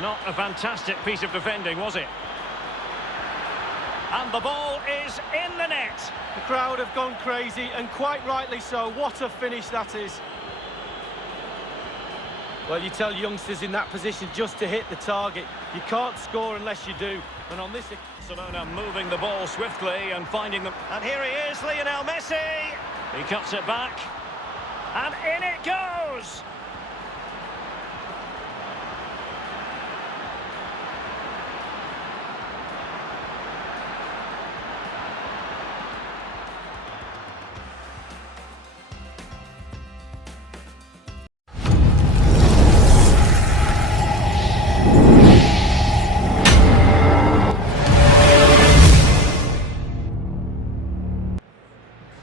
Not a fantastic piece of defending, was it? And the ball is in the net. The crowd have gone crazy, and quite rightly so. What a finish that is. Well, you tell youngsters in that position just to hit the target. You can't score unless you do. And on this... Barcelona moving the ball swiftly and finding them. And here he is, Lionel Messi. He cuts it back. And in it goes.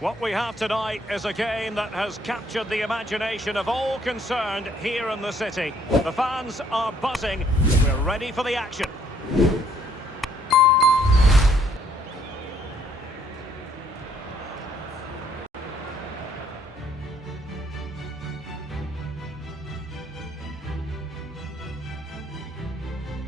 What we have tonight is a game that has captured the imagination of all concerned here in the city. The fans are buzzing. We're ready for the action.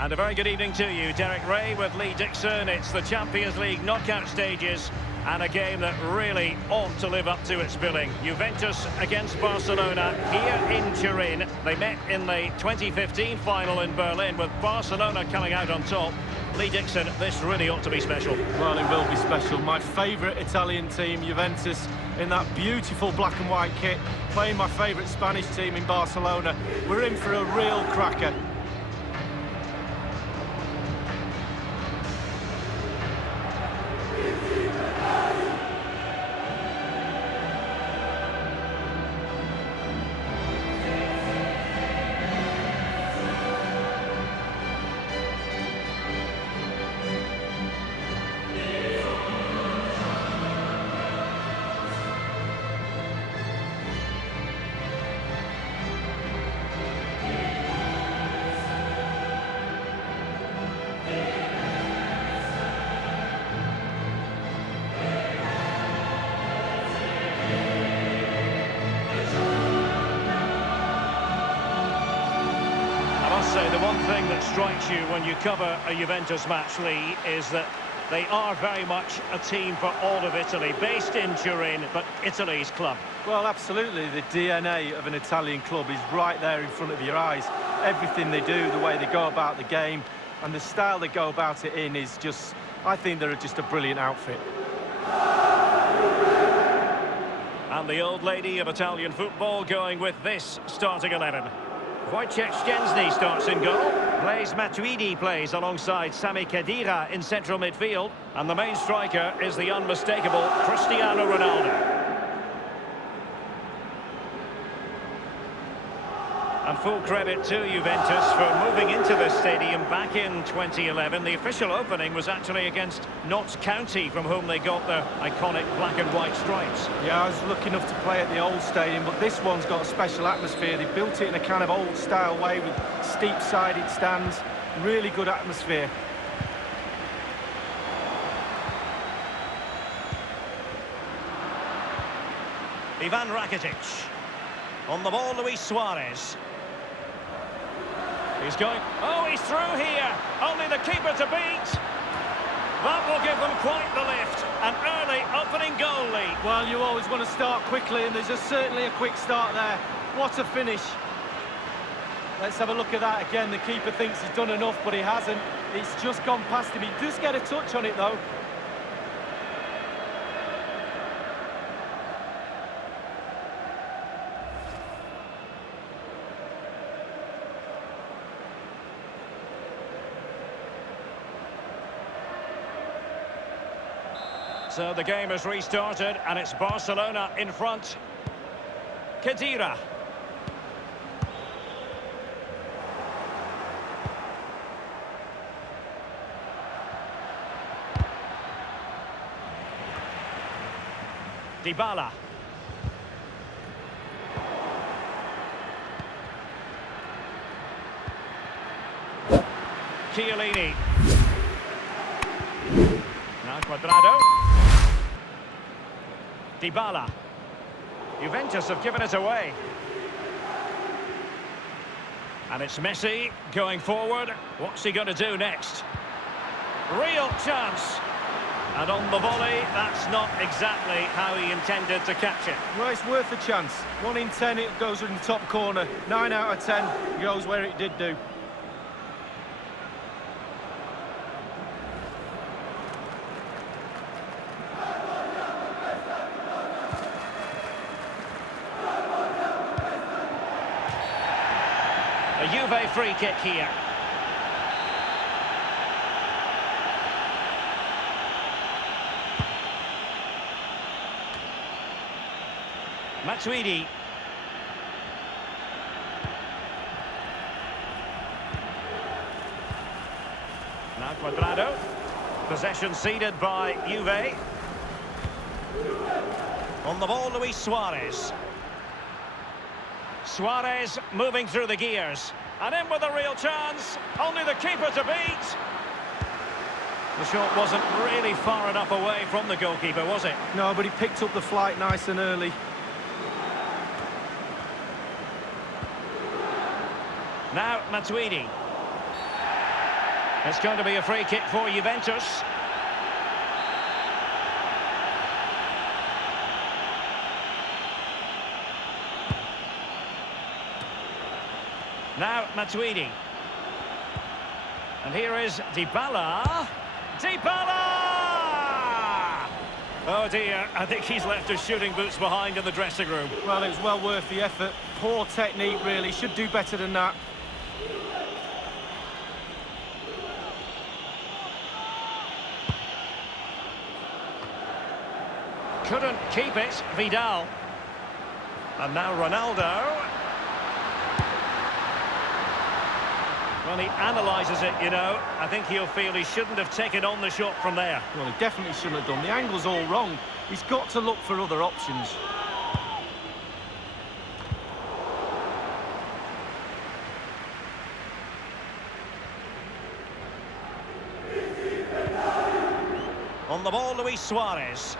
And a very good evening to you, Derek Ray with Lee Dixon. It's the Champions League knockout stages and a game that really ought to live up to its billing. Juventus against Barcelona here in Turin. They met in the 2015 final in Berlin with Barcelona coming out on top. Lee Dixon, this really ought to be special. Well, it will be special. My favourite Italian team, Juventus, in that beautiful black and white kit, playing my favourite Spanish team in Barcelona. We're in for a real cracker. Say the one thing that strikes you when you cover a Juventus match, Lee, is that they are very much a team for all of Italy, based in Turin, but Italy's club. Well, absolutely. The DNA of an Italian club is right there in front of your eyes. Everything they do, the way they go about the game, and the style they go about it in is just, I think they're just a brilliant outfit. And the old lady of Italian football going with this starting 11. Wojciech Szczęsny starts in goal. Blaise Matuidi plays alongside Sami Khedira in central midfield. And the main striker is the unmistakable Cristiano Ronaldo. And full credit to Juventus for moving into this stadium back in 2011. The official opening was actually against Notts County, from whom they got their iconic black and white stripes. Yeah, I was lucky enough to play at the old stadium, but this one's got a special atmosphere. They built it in a kind of old-style way with steep-sided stands. Really good atmosphere. Ivan Rakitic. On the ball, Luis Suarez. He's going... Oh, he's through here. Only the keeper to beat. That will give them quite the lift. An early opening goal lead. Well, you always want to start quickly, and there's certainly a quick start there. What a finish. Let's have a look at that again. The keeper thinks he's done enough, but he hasn't. It's just gone past him. He does get a touch on it, though. So the game has restarted, and it's Barcelona in front. Khedira. Dybala. Chiellini. Now Cuadrado. Dybala. Juventus have given it away. And it's Messi going forward. What's he going to do next? Real chance. And on the volley, that's not exactly how he intended to catch it. Well, it's worth a chance. 1 in 10, it goes in the top corner. 9 out of 10 goes where it did do. A Juve free kick here. Matuidi. Now Cuadrado. Possession ceded by Juve. On the ball, Luis Suarez. Suarez moving through the gears. And in with a real chance. Only the keeper to beat. The shot wasn't really far enough away from the goalkeeper, was it? No, but he picked up the flight nice and early. Now Matuidi. It's going to be a free kick for Juventus. Now Matuidi. And here is Dybala. Dybala! Oh dear, I think he's left his shooting boots behind in the dressing room. Well, it was well worth the effort. Poor technique, really. Should do better than that. Couldn't keep it, Vidal. And now Ronaldo. Well, he analyses it, you know. I think he'll feel he shouldn't have taken on the shot from there. Well, he definitely shouldn't have done. The angle's all wrong. He's got to look for other options. On the ball, Luis Suarez.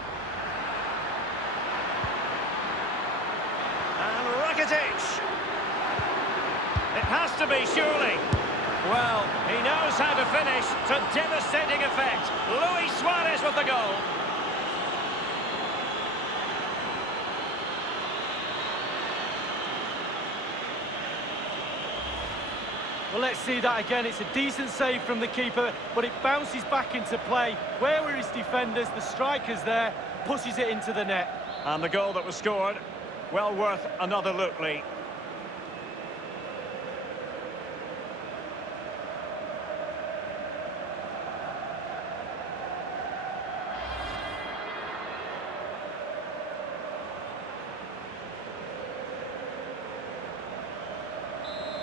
And Rakitic. It has to be, surely. Well, he knows how to finish to devastating effect. Luis Suarez with the goal. Well, let's see that again. It's a decent save from the keeper, but it bounces back into play. Where were his defenders? The striker's there, pushes it into the net. And the goal that was scored, well worth another look, Lee.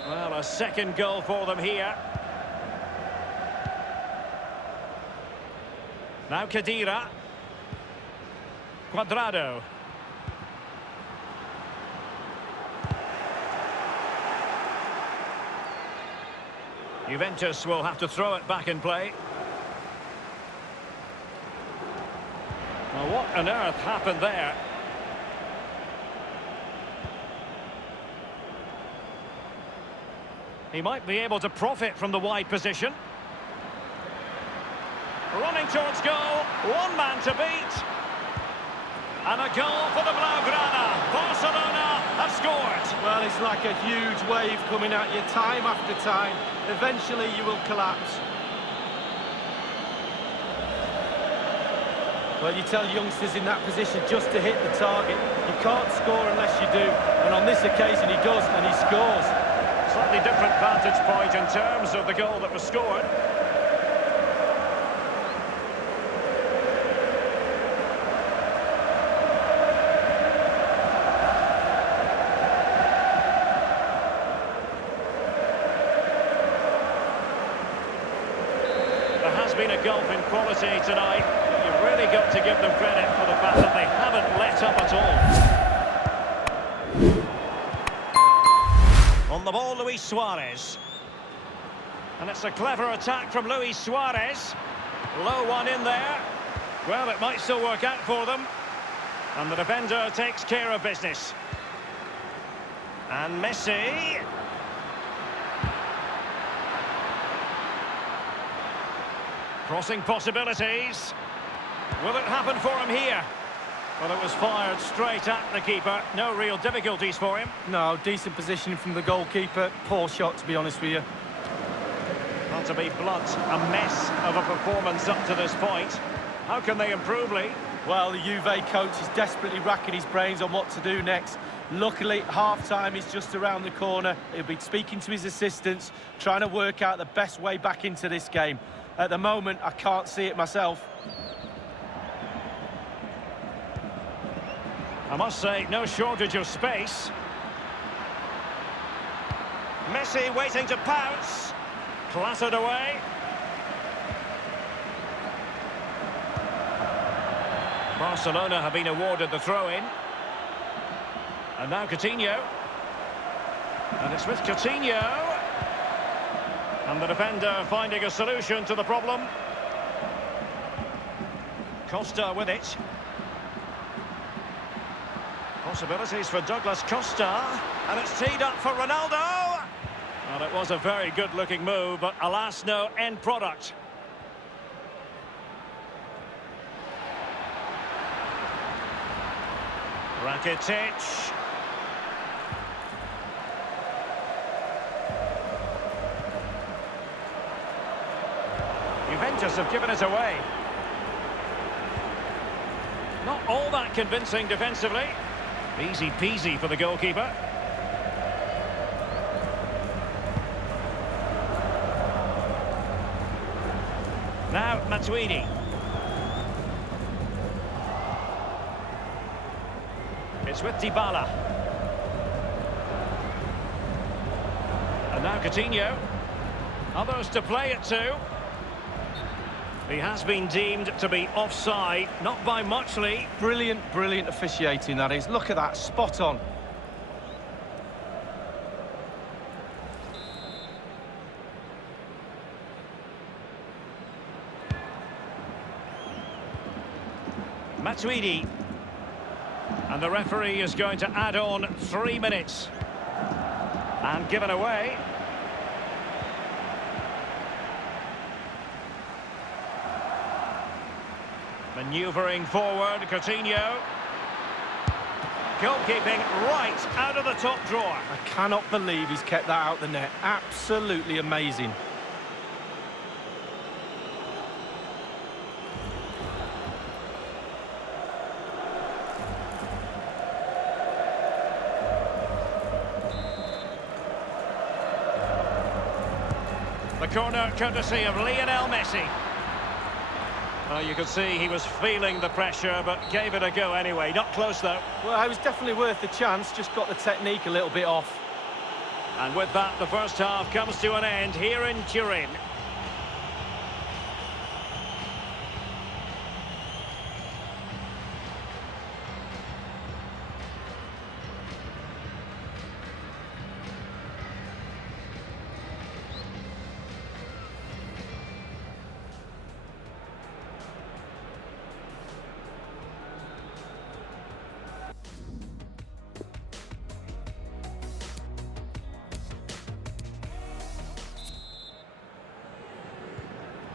Well, a second goal for them here. Now Khedira. Cuadrado. Juventus will have to throw it back in play. Now, what on earth happened there? He might be able to profit from the wide position. Running towards goal. One man to beat. And a goal for the Blaugrana. Barcelona have scored. Well, it's like a huge wave coming at you time after time. Eventually you will collapse. Well, you tell youngsters in that position just to hit the target. You can't score unless you do. And on this occasion he does, and he scores. Slightly different vantage point in terms of the goal that was scored. There has been a gulf in quality tonight. You've really got to give them credit for the fact that they haven't let up at all. On the ball, Luis Suarez. And it's a clever attack from Luis Suarez. Low one in there. Well, it might still work out for them. And the defender takes care of business. And Messi. Crossing possibilities. Will it happen for him here? Well, it was fired straight at the keeper. No real difficulties for him. No, decent positioning from the goalkeeper. Poor shot, to be honest with you. Not to be blunt, a mess of a performance up to this point. How can they improve, Lee? Well, the Juve coach is desperately racking his brains on what to do next. Luckily, half-time is just around the corner. He'll be speaking to his assistants, trying to work out the best way back into this game. At the moment, I can't see it myself. I must say, no shortage of space. Messi waiting to pounce. Clattered away. Barcelona have been awarded the throw-in. And now Coutinho. And it's with Coutinho. And the defender finding a solution to the problem. Costa with it. Possibilities for Douglas Costa. And it's teed up for Ronaldo. Well, it was a very good-looking move, but alas, no end product. Rakitic. Juventus have given it away. Not all that convincing defensively. Easy peasy for the goalkeeper. Now Matuidi. It's with Dybala. And now Coutinho. Others to play it to. He has been deemed to be offside, not by much, Lee. Brilliant, brilliant officiating, that is. Look at that, spot on. Matuidi. And the referee is going to add on 3 minutes. And given away. Manoeuvring forward, Coutinho. Goalkeeping right out of the top drawer. I cannot believe he's kept that out the net. Absolutely amazing. The corner courtesy of Lionel Messi. Well, you could see he was feeling the pressure, but gave it a go anyway. Not close, though. Well, it was definitely worth the chance, just got the technique a little bit off. And with that, the first half comes to an end here in Turin.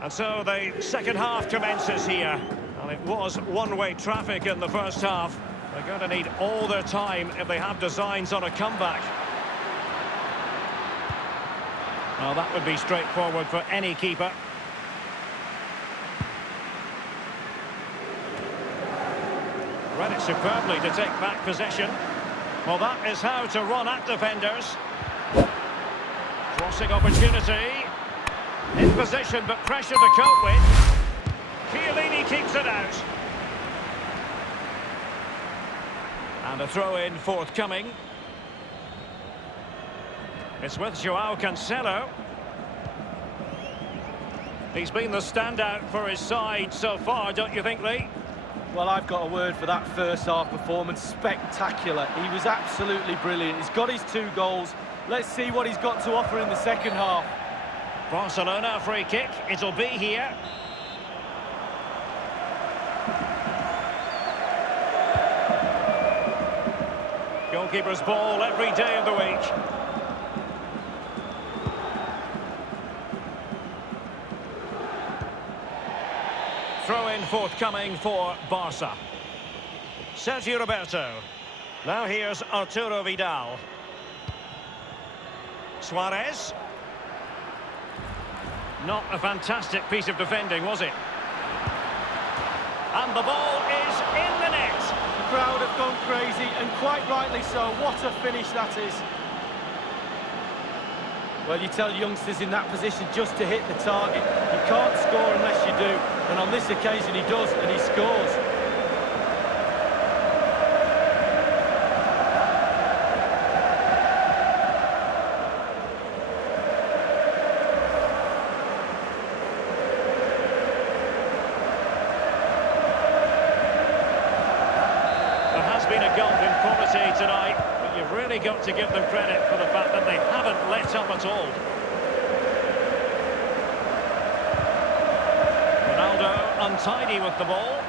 And so the second half commences here. Well, it was one-way traffic in the first half. They're going to need all their time if they have designs on a comeback. Well, that would be straightforward for any keeper. Read it superbly to take back possession. Well, that is how to run at defenders. Crossing opportunity. In position, but pressure to cope with. Chiellini keeps it out. And a throw-in forthcoming. It's with Joao Cancelo. He's been the standout for his side so far, don't you think, Lee? Well, I've got a word for that first half performance. Spectacular. He was absolutely brilliant. He's got his 2 goals. Let's see what he's got to offer in the second half. Barcelona free kick, it'll be here. Goalkeeper's ball every day of the week. throw-in forthcoming for Barca. Sergio Roberto. Now here's Arturo Vidal. Suarez. Not a fantastic piece of defending, was it? And the ball is in the net. The crowd have gone crazy, and quite rightly so. What a finish that is. Well, you tell youngsters in that position just to hit the target. You can't score unless you do. And on this occasion he does, and he scores. There has been a gulf in quality tonight, but you've really got to give them credit for the fact that they haven't let up at all. Ronaldo untidy with the ball.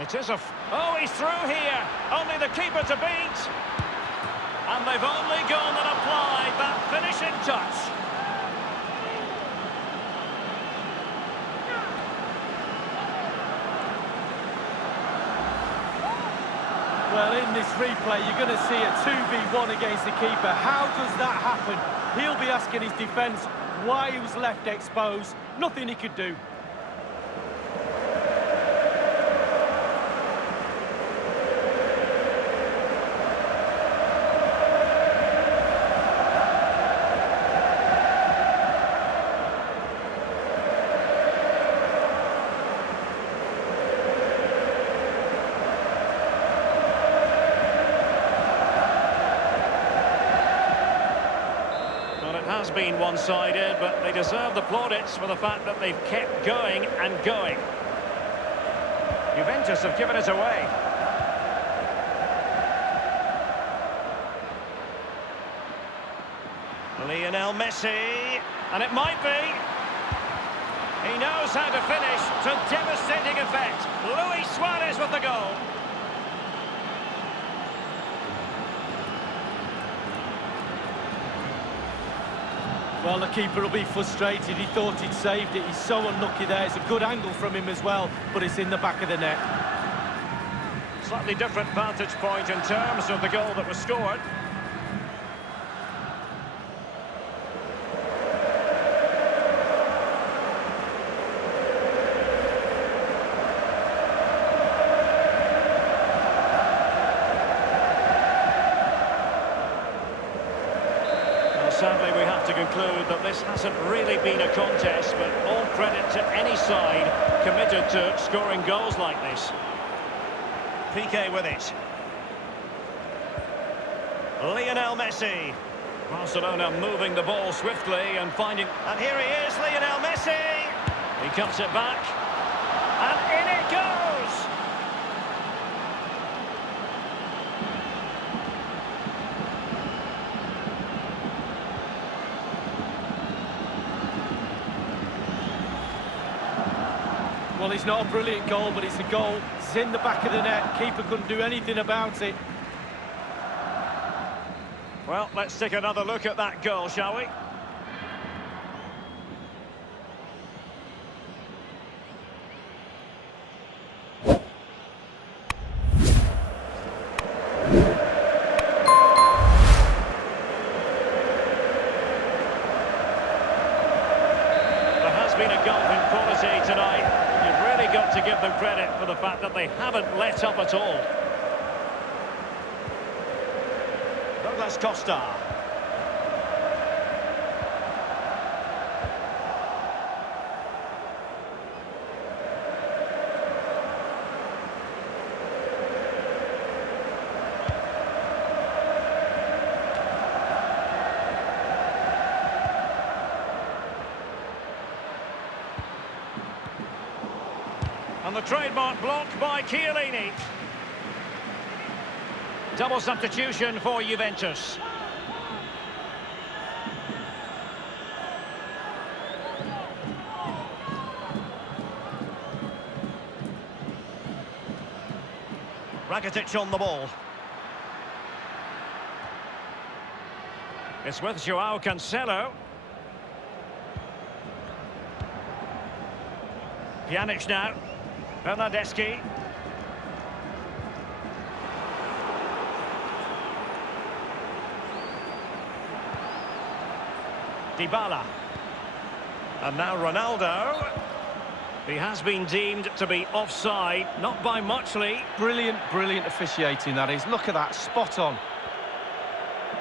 It is oh, he's through here. Only the keeper to beat. And they've only gone and applied that finishing touch. Well, in this replay, you're going to see a 2v1 against the keeper. How does that happen? He'll be asking his defence why he was left exposed. Nothing he could do. Has been one-sided, but they deserve the plaudits for the fact that they've kept going and going. Juventus have given it away. Lionel Messi, and it might be. He knows how to finish to devastating effect. Luis Suarez with the goal. Well, the keeper will be frustrated. He thought he'd saved it. He's so unlucky there. It's a good angle from him as well, but it's in the back of the net. Slightly different vantage point in terms of the goal that was scored. Sadly, we have to conclude that this hasn't really been a contest, but all credit to any side committed to scoring goals like this. PK with it. Lionel Messi. Barcelona moving the ball swiftly and finding... And here he is, Lionel Messi! He cuts it back. And in it goes! Well, it's not a brilliant goal, but it's a goal. It's in the back of the net. Keeper couldn't do anything about it. Well, let's take another look at that goal, shall we? There has been a gulf in quality tonight. Got to give them credit for the fact that they haven't let up at all. Douglas Costa. And the trademark block by Chiellini. Double substitution for Juventus. Rakitic on the ball. It's with Joao Cancelo. Pjanic now. Bernardeschi. Dybala. And now Ronaldo. He has been deemed to be offside, not by much, Lee. Brilliant, brilliant officiating, that is. Look at that, spot on.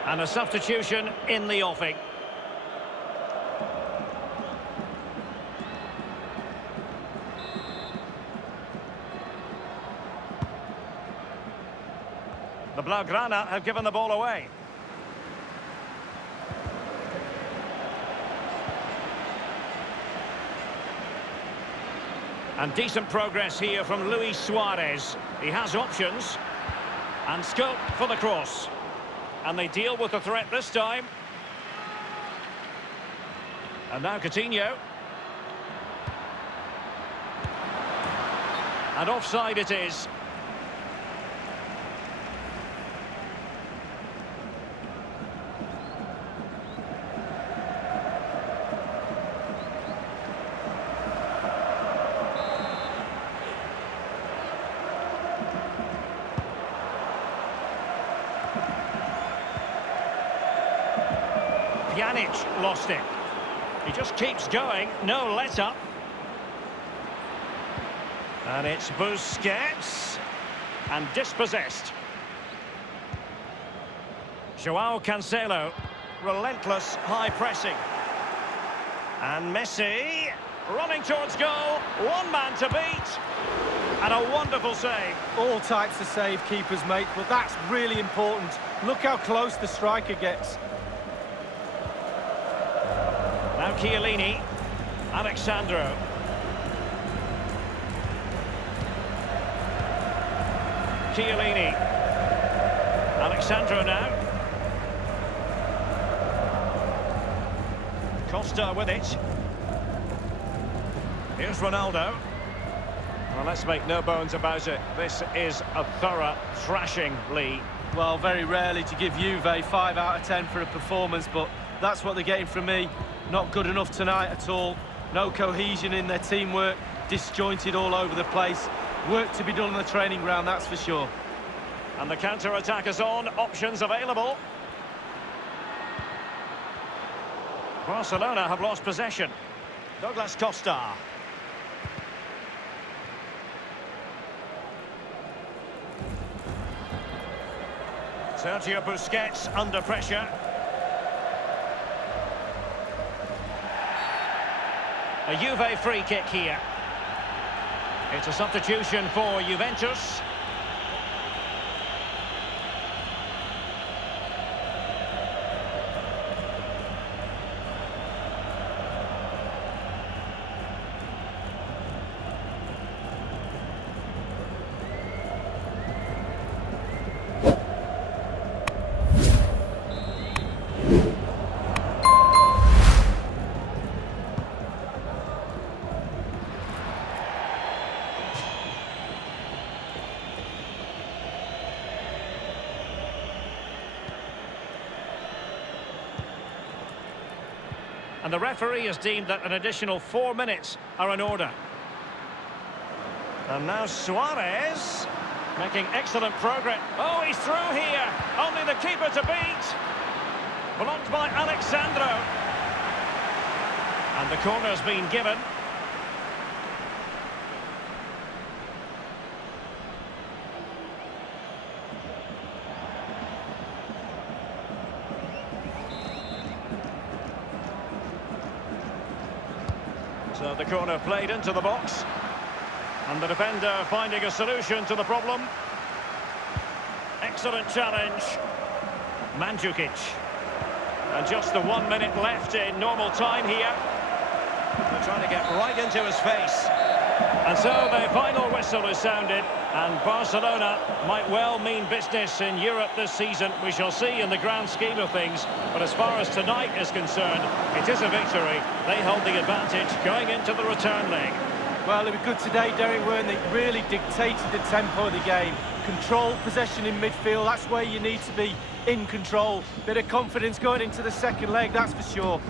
And a substitution in the offing. The Blaugrana have given the ball away. And decent progress here from Luis Suarez. He has options. And scope for the cross. And they deal with the threat this time. And now Coutinho. And offside it is. Pjanic lost it. He just keeps going, no let-up. And it's Busquets. And dispossessed. Joao Cancelo. Relentless high pressing. And Messi running towards goal. One man to beat. And a wonderful save. All types of save keepers make, but that's really important. Look how close the striker gets. Now Chiellini, Alexandro. Chiellini. Alexandro now. Costa with it. Here's Ronaldo. Well, let's make no bones about it. This is a thorough thrashing, Lee. Well, very rarely to give Juve 5 out of 10 for a performance, but that's what they're getting from me. Not good enough tonight at all. No cohesion in their teamwork. Disjointed all over the place. Work to be done on the training ground, that's for sure. And the counter-attack is on. Options available. Barcelona have lost possession. Douglas Costa. Sergio Busquets under pressure. A Juve free kick here. It's a substitution for Juventus. And the referee has deemed that an additional 4 minutes are in order. And now Suarez making excellent progress. Oh, he's through here. Only the keeper to beat. Blocked by Alexandro. And the corner's been given. So the corner played into the box. And the defender finding a solution to the problem. Excellent challenge. Mandzukic. And just the 1 minute left in normal time here. They're trying to get right into his face. And so the final whistle is sounded. And Barcelona might well mean business in Europe this season. We shall see in the grand scheme of things. But as far as tonight is concerned, it is a victory. They hold the advantage going into the return leg. Well, they were good today, Derek, weren't they? Really dictated the tempo of the game. Control, possession in midfield, that's where you need to be in control. Bit of confidence going into the second leg, that's for sure.